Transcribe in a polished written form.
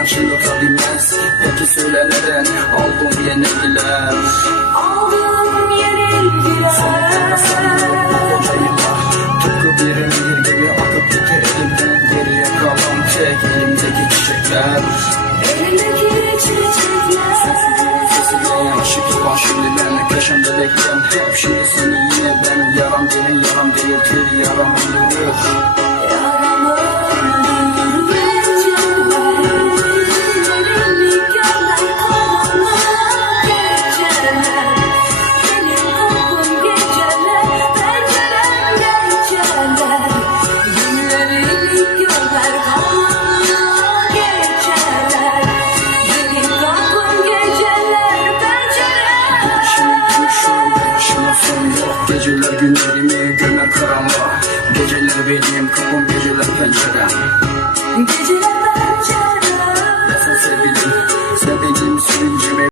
Senden çıldırta bilmez. Peki söyle neden aldın yenildiler? Aldım yenildiler. Sonunda sen yok koca yıllar. Tıpkı bir emir gibi akıp gitti elimden. Geriye kalan tek elimdeki çiçekler. Elimdeki çiçekler. Sesine aşık olan şimdiden köşemde bekleyen hep şimdi seni yine ben. Yaram benim yaram delirtir, yaram öldürür. Yaramı öldürür geceler. Ellerini gönder karanlık geceler. Benim kapım geceler, pencerem geceler. Günlerimi gönder karanlık geceler. Benim kapım geceler, pencerem. Şimdi düşün başıma son yok. Geceler günlerimi gömer karanlığa. Geceler benim kapım geceler